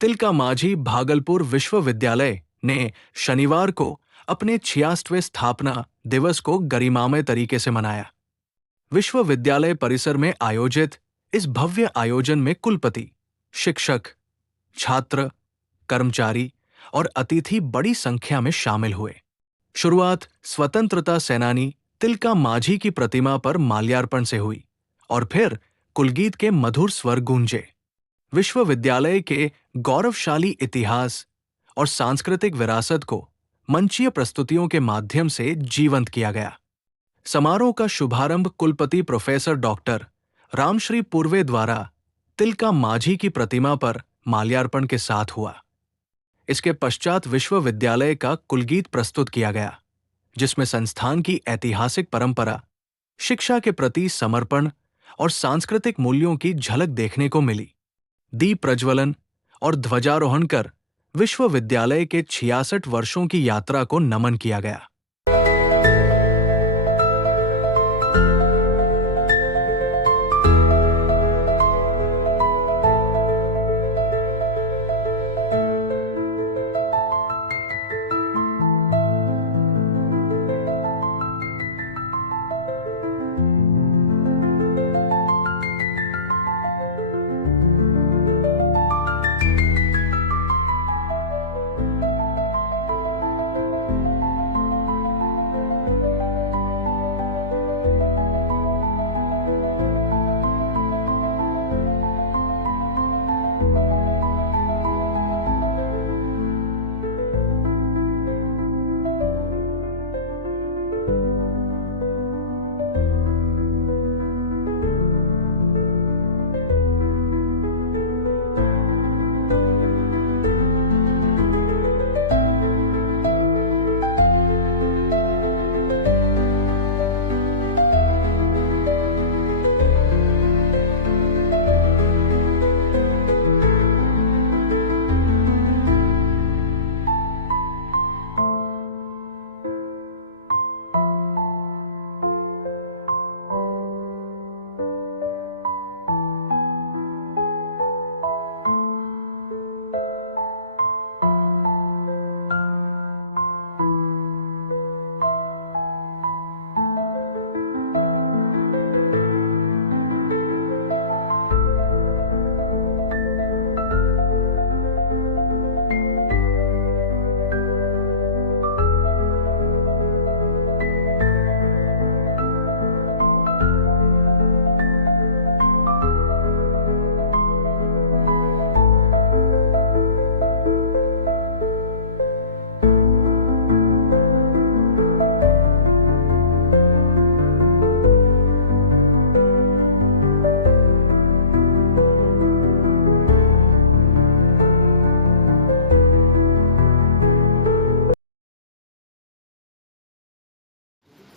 तिलका मांझी भागलपुर विश्वविद्यालय ने शनिवार को अपने 66वें स्थापना दिवस को गरिमामय तरीके से मनाया। विश्वविद्यालय परिसर में आयोजित इस भव्य आयोजन में कुलपति, शिक्षक, छात्र, कर्मचारी और अतिथि बड़ी संख्या में शामिल हुए। शुरुआत स्वतंत्रता सेनानी तिलका मांझी की प्रतिमा पर माल्यार्पण से हुई और फिर कुलगीत के मधुर स्वर गूंजे। विश्वविद्यालय के गौरवशाली इतिहास और सांस्कृतिक विरासत को मंचीय प्रस्तुतियों के माध्यम से जीवंत किया गया। समारोह का शुभारंभ कुलपति प्रोफेसर डॉक्टर रामश्री पूर्वे द्वारा तिलका मांझी की प्रतिमा पर माल्यार्पण के साथ हुआ। इसके पश्चात विश्वविद्यालय का कुलगीत प्रस्तुत किया गया, जिसमें संस्थान की ऐतिहासिक परंपरा, शिक्षा के प्रति समर्पण और सांस्कृतिक मूल्यों की झलक देखने को मिली। दीप प्रज्वलन और ध्वजारोहण कर विश्वविद्यालय के 66 वर्षों की यात्रा को नमन किया गया।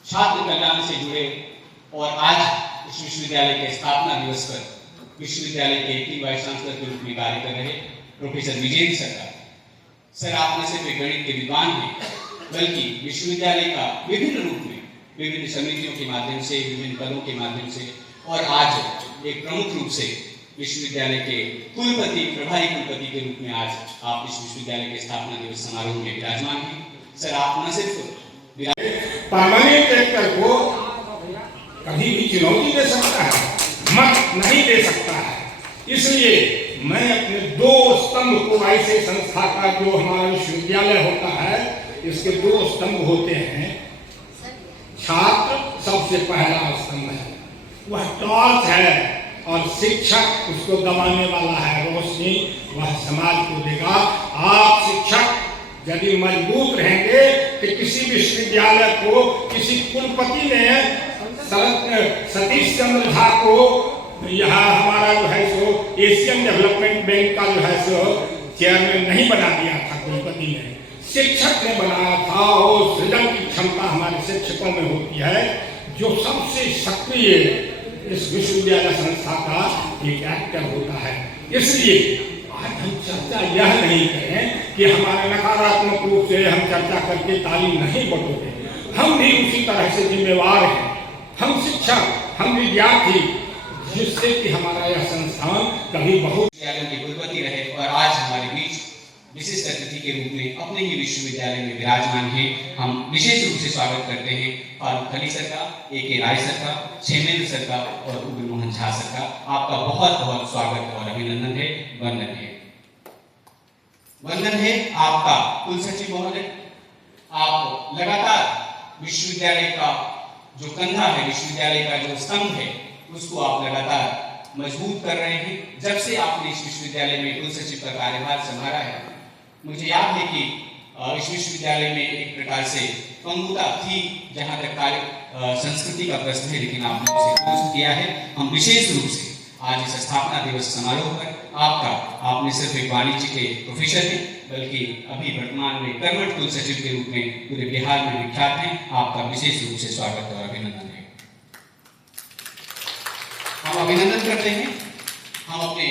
छात्र कल्याण से जुड़े और आज इस विश्वविद्यालय के स्थापना दिवस पर विश्वविद्यालय के एक्टिव वाइस चांसलर के रूप में कार्य कर रहे प्रोफेसर विजेंद्र सर, आप न सिर्फ एक गणित के विद्वान हैं, बल्कि विश्वविद्यालय का विभिन्न रूप में विभिन्न समितियों के माध्यम से, विभिन्न पदों के माध्यम से और आज एक प्रमुख रूप से विश्वविद्यालय के कुलपति, प्रभारी कुलपति के रूप में आज आप इस विश्वविद्यालय के स्थापना दिवस समारोह में विराजमान हैं। सर, आप न सिर्फ परमानेंट एक्टर को कभी भी चुनौती दे सकता है, मत नहीं दे सकता है। इसलिए मैं अपने दो स्तंभ को, ऐसे संस्था का जो हमारा विश्वविद्यालय होता है, इसके दो स्तंभ होते हैं। छात्र सबसे पहला स्तंभ है, वह टॉर्च है, और शिक्षक उसको दबाने वाला है, रोशनी वह समाज को देगा। आप शिक्षक यदि मजबूत रहेंगे कि किसी विश्वविद्यालय को किसी कुलपति ने सतीश चंद्र झा को यहाँ हमारा जो है सो एशियन डेवलपमेंट बैंक का जो है सो चेयरमैन नहीं बना दिया था, कुलपति ने, शिक्षक ने बनाया था। और सृजन की क्षमता हमारे शिक्षकों में होती है, जो सबसे सक्रिय इस विश्वविद्यालय संस्था का एक एक्टर होता है। इसलिए आज हम चर्चा यह नहीं करें कि हमारे नकारात्मक रूप से हम चर्चा करके ताली नहीं बटोरे। हम भी उसी तरह से जिम्मेवार हैं, हम शिक्षक, हम विद्यार्थी, जिससे कि हमारा यह संस्थान कभी बहुत कुलपति रहे और आज हमारे विशिष्ट अतिथि के रूप में अपने ही विश्वविद्यालय में विराजमान हैं। हम विशेष रूप से स्वागत करते हैं फारूक अली सर का, A.K. राय सर का, क्षेमेंद्र सर का और उग्र मोहन झा सर का। आपका बहुत बहुत स्वागत और अभिनंदन है, वंदन है। वंदन है आपका कुल सचिव महोदय। आप लगातार विश्वविद्यालय का जो कंधा है, विश्वविद्यालय का जो स्तंभ है, उसको आप लगातार मजबूत कर रहे हैं। जब से आपने इस विश्वविद्यालय में कुल सचिव का कार्यभार संभाला है, मुझे याद है कि इस विश्वविद्यालय में एक प्रकार से पंगुता थी जहां तक कार्य संस्कृति का प्रश्न है, लेकिन आपने उसे दुरुस्त किया है। हम विशेष रूप से आज इस स्थापना दिवस समारोह पर आपने सिर्फ एक वाणिज्य के प्रोफेसर हैं, बल्कि अभी वर्तमान में कर्मठ कुल सचिव के रूप में पूरे बिहार में विख्यात हैं। आपका विशेष रूप से स्वागत और अभिनंदन है। हम अभिनंदन करते हैं। हम अपने